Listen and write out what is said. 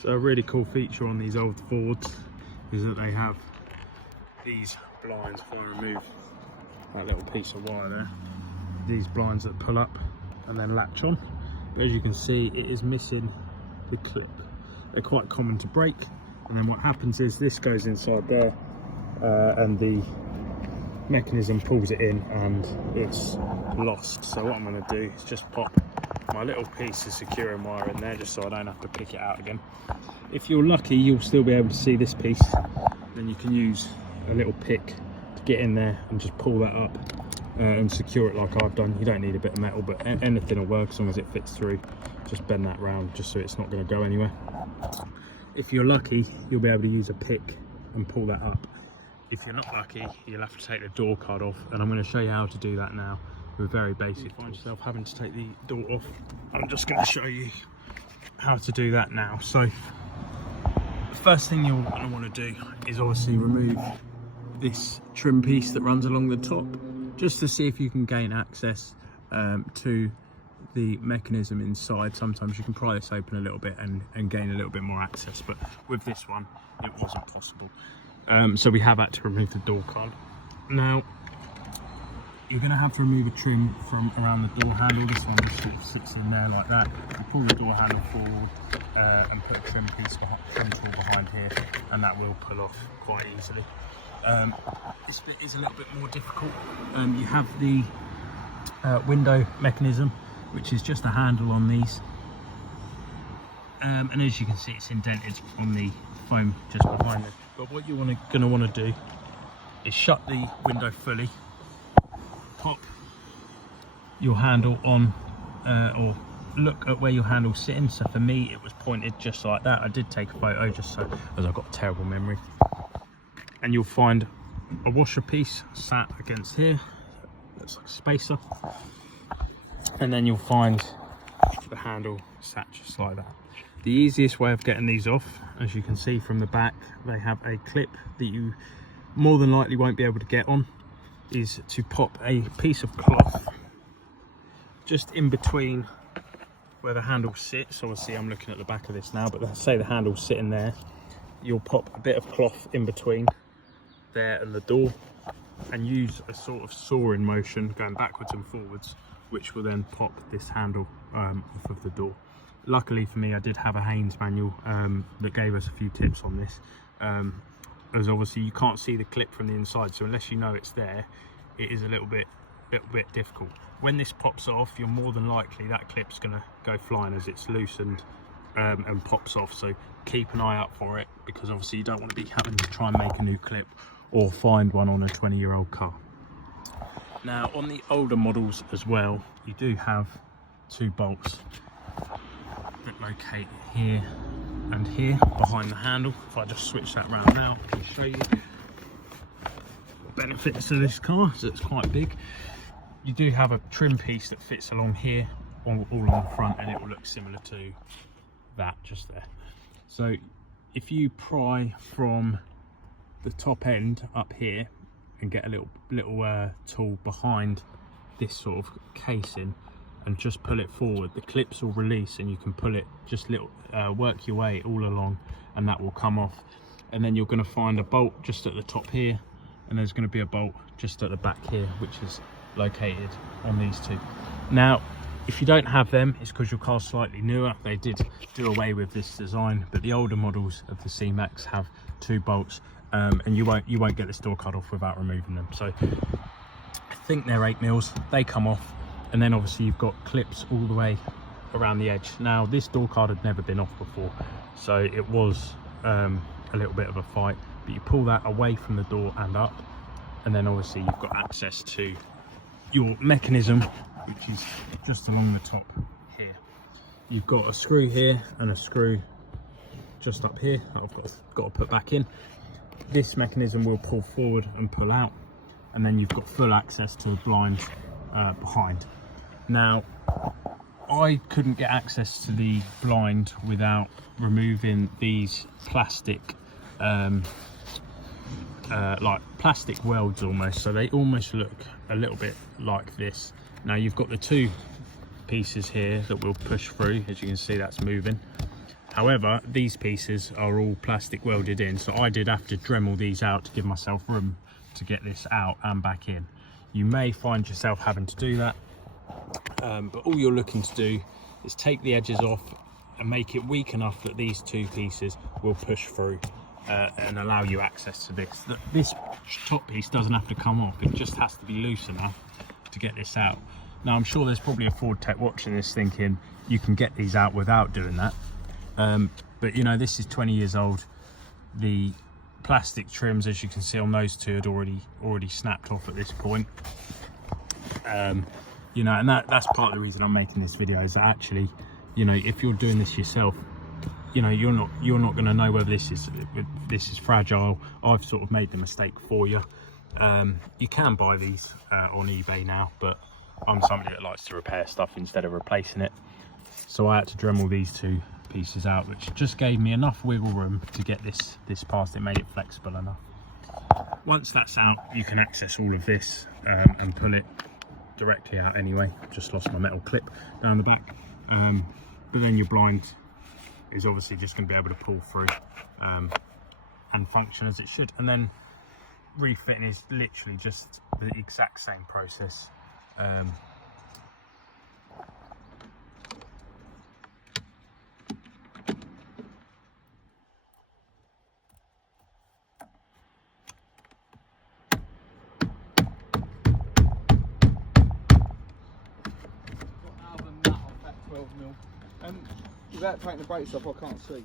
So a really cool feature on these old Fords is that they have these blinds. If I remove that little piece of wire there, these blinds that pull up and then latch on. But as you can see, it is missing the clip. They're quite common to break, and then what happens is this goes inside there and the mechanism pulls it in and it's lost. So what I'm going to do is just pop my little piece of securing wire in there just so I don't have to pick it out again. If you're lucky, you'll still be able to see this piece. Then you can use a little pick to get in there and just pull that up and secure it like I've done. You don't need a bit of metal, but anything will work as long as it fits through. Just bend that round just so it's not going to go anywhere. If you're lucky, you'll be able to use a pick and pull that up. If you're not lucky, you'll have to take the door card off, and I'm going to show you how to do that now. We're very basic. If you find yourself having to take the door off, I'm just going to show you how to do that now. So the first thing you're going to want to do is obviously remove this trim piece that runs along the top, just to see if you can gain access to the mechanism inside. Sometimes you can pry this open a little bit and gain a little bit more access, but with this one it wasn't possible. So we have had to remove the door card. Now you're going to have to remove a trim from around the door handle. This one just sort of sits in there like that. You pull the door handle forward and put a trim tool behind here, and that will pull off quite easily. This bit is a little bit more difficult. You have the window mechanism, which is just a handle on these, and as you can see, it's indented on the foam just behind it. But what you're going to want to do is shut the window fully, pop your handle on, or look at where your handle's sitting. So for me, it was pointed just like that. I did take a photo just so, as I've got terrible memory. And you'll find a washer piece sat against here. Looks like a spacer. And then you'll find the handle sat just like that. The easiest way of getting these off, as you can see from the back, they have a clip that you more than likely won't be able to get on, is to pop a piece of cloth just in between where the handle sits. Obviously I'm looking at the back of this now, but let's say the handle's sitting there. You'll pop a bit of cloth in between there and the door and use a sort of sawing motion going backwards and forwards, which will then pop this handle off of the door. Luckily for me, I did have a Haynes manual that gave us a few tips on this, as obviously you can't see the clip from the inside, so unless you know it's there, it is a little bit difficult. When this pops off, you're more than likely that clip's going to go flying as it's loosened and pops off. So keep an eye out for it, because obviously you don't want to be having to try and make a new clip or find one on a 20-year-old car. Now on the older models as well, you do have two bolts that locate here and here behind the handle. If I just switch that round now, I can show you the benefits of this car. So it's quite big. You do have a trim piece that fits along here, all on the front, and it will look similar to that just there. So if you pry from the top end up here and get a little tool behind this sort of casing and just pull it forward, the clips will release and you can pull it just work your way all along, and that will come off. And then you're going to find a bolt just at the top here, and there's going to be a bolt just at the back here, which is located on these two. Now if you don't have them, it's because your car's slightly newer. They did do away with this design, but the older models of the Cmax have two bolts, and you won't get this door cut off without removing them. So I think they're 8mm. They come off, and then obviously you've got clips all the way around the edge. Now this door card had never been off before, so it was a little bit of a fight, but you pull that away from the door and up, and then obviously you've got access to your mechanism, which is just along the top here. You've got a screw here and a screw just up here that I've got to put back in. This mechanism will pull forward and pull out, and then you've got full access to the blind behind. Now I couldn't get access to the blind without removing these plastic like plastic welds almost, so they almost look a little bit like this. Now you've got the two pieces here that will push through, as you can see that's moving. However, these pieces are all plastic welded in, so I did have to Dremel these out to give myself room to get this out and back in. You may find yourself having to do that, but all you're looking to do is take the edges off and make it weak enough that these two pieces will push through and allow you access to this. This top piece doesn't have to come off, it just has to be loose enough to get this out. Now I'm sure there's probably a Ford tech watching this thinking you can get these out without doing that, but you know, this is 20 years old. The plastic trims, as you can see on those two, had already snapped off at this point. You know, and that's part of the reason I'm making this video, is that actually, you know, if you're doing this yourself, you know, you're not going to know whether this is fragile. I've sort of made the mistake for you. You can buy these on eBay now, but I'm somebody that likes to repair stuff instead of replacing it, so I had to Dremel these two pieces out, which just gave me enough wiggle room to get this past. It made it flexible enough. Once that's out, you can access all of this and pull it directly out anyway. Just lost my metal clip down the back, but then your blind is obviously just going to be able to pull through and function as it should. And then refitting is literally just the exact same process. Without taking the brakes off, I can't see.